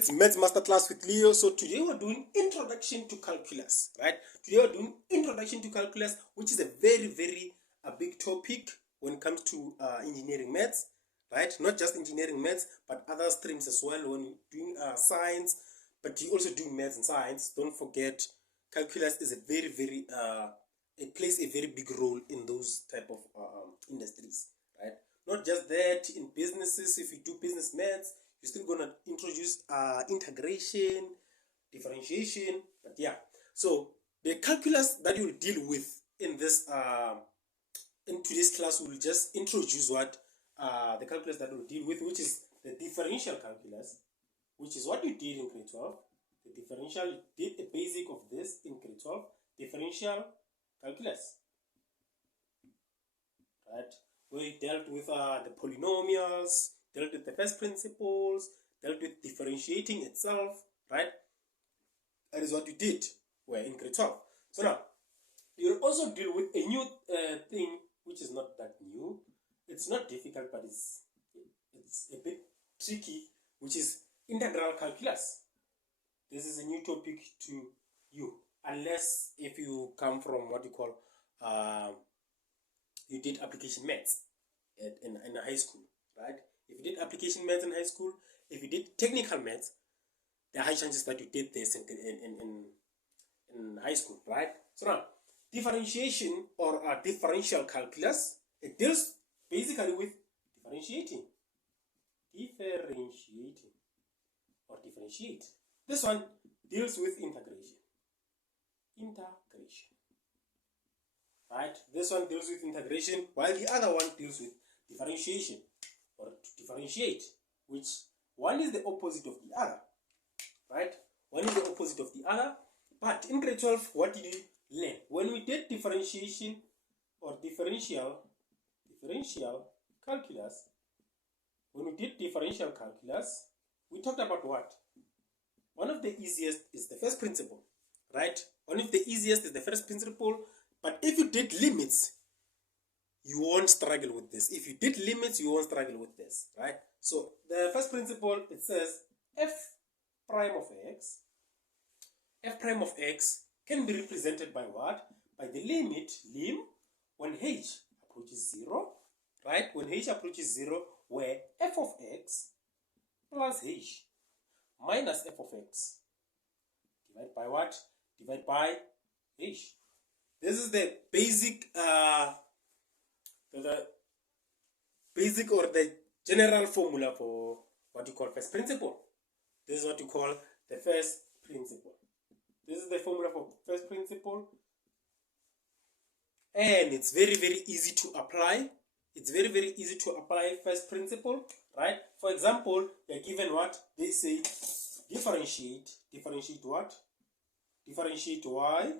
It's Maths Masterclass with Leo. So today we're doing Introduction to Calculus, right? Today we're doing Introduction to Calculus, which is a very a big topic when it comes to engineering maths, right? Not just engineering maths, but other streams as well. When you're doing science, but you also do maths and science. Don't forget, calculus is a very it plays a very big role in those type of industries, right? Not just that, in businesses, if you do business maths, you're still gonna introduce integration, differentiation, but yeah. So the calculus that you'll deal with in this in today's class, we'll just introduce what the calculus that we'll deal with, which is the differential calculus, which is what you did in grade 12. The differential, you did a basic of this in grade 12, differential calculus, right? Where you dealt with the polynomials, dealt with the first principles, dealt with differentiating itself, right? That is what you did where in grade 12. So now, you'll also deal with a new thing, which is not that new. It's not difficult, but it's a bit tricky, which is integral calculus. This is a new topic to you, unless if you come from what you call, you did application maths in high school, right? If you did application maths in high school, if you did technical maths, there are high chances that you did this in high school, right? So now, differentiation or differential calculus, it deals basically with differentiate. This one deals with integration, right? This one deals with integration, while the other one deals with differentiation or to differentiate, which one is the opposite of the other, right? One is the opposite of the other. But in grade 12, what did we learn? When we did differentiation or differential calculus, we talked about what? One of the easiest is the first principle, right? One of the easiest is the first principle. But if you did limits, you won't struggle with this. If you did limits, you won't struggle with this, right? So the first principle, it says f prime of x can be represented by what? By the limit, when h approaches 0, right? When h approaches 0, where f of x plus h minus f of x divided by what? Divided by h. This is the basic or the general formula for what you call first principle. This is what you call the first principle. This is the formula for first principle. And it's very easy to apply. It's very easy to apply first principle, right? For example, you're given what? They say differentiate what? Differentiate y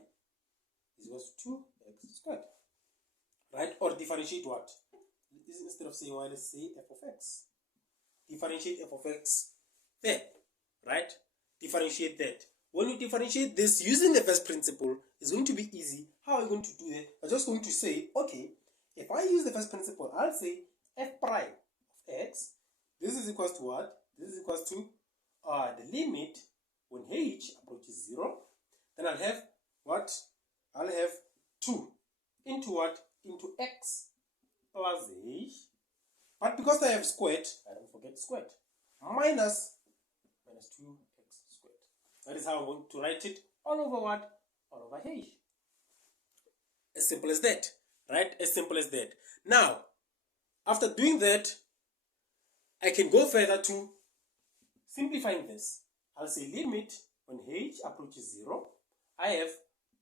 is equals to 2x squared, right? Or differentiate what? Instead of saying y, let's say f of x. Differentiate f of x there, right? Differentiate that. When you differentiate this using the first principle, it's going to be easy. How are you going to do that? I'm just going to say, okay, if I use the first principle, I'll say f prime of x, this is equals to what? This is equals to the limit when h approaches 0. Then I'll have what? I'll have 2 into what? Into x plus h. But because I have squared, I don't forget squared, minus 2x squared. That is how I'm going to write it all over what? All over h. As simple as that, right? As simple as that. Now, after doing that, I can go further to simplifying this. I'll say limit when h approaches 0, I have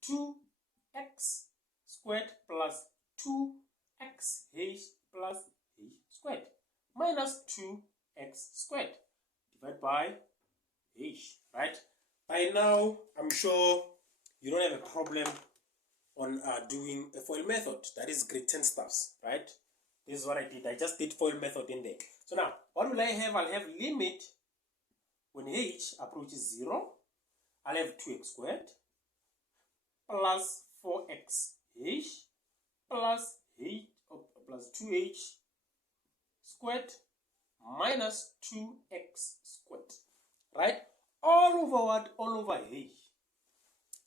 2x squared plus 2xh plus h squared minus 2x squared divided by h, right? By now, I'm sure you don't have a problem on doing a FOIL method. That is grade 10 stuffs, right? This is what I did. I just did FOIL method in there. So now, what will I have? I'll have limit when h approaches 0. I'll have 2x squared plus 4xh plus 2h squared minus 2x squared, right? All over what? All over h.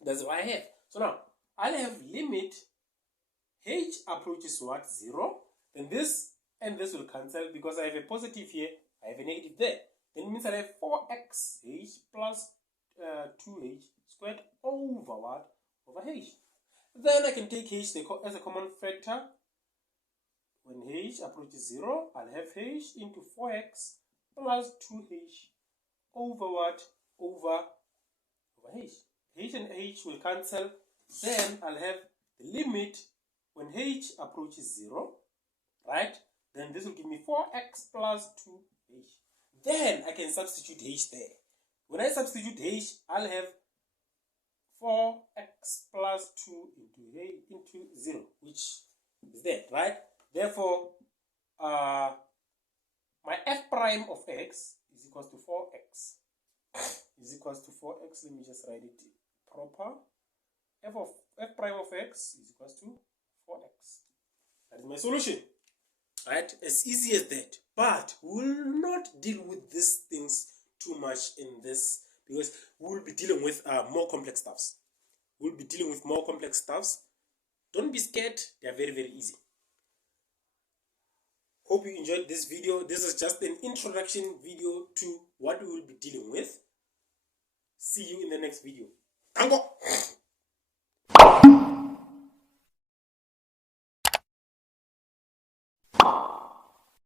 That's what I have. So now, I'll have limit h approaches what? 0. Then this and this will cancel because I have a positive here, I have a negative there. Then it means I have 4x h plus 2h squared over what? Over h. Then I can take h as a common factor. When h approaches 0, I'll have h into 4x plus 2h over what? Over h. H and h will cancel. Then I'll have the limit when h approaches 0, right? Then this will give me 4x plus 2h. Then I can substitute h there. When I substitute h, I'll have 4x plus 2 into 0, which is there, right? Therefore, my f prime of x is equals to 4x. Is equals to 4x. Let me just write it proper. F prime of x is equals to 4x. That is my solution. Right? As easy as that. But we'll not deal with these things too much in this because we'll be dealing with more complex stuffs. We'll be dealing with more complex stuffs. Don't be scared. They are very, very easy. Hope you enjoyed this video. This is just an introduction video to what we will be dealing with. See you in the next video. Tango!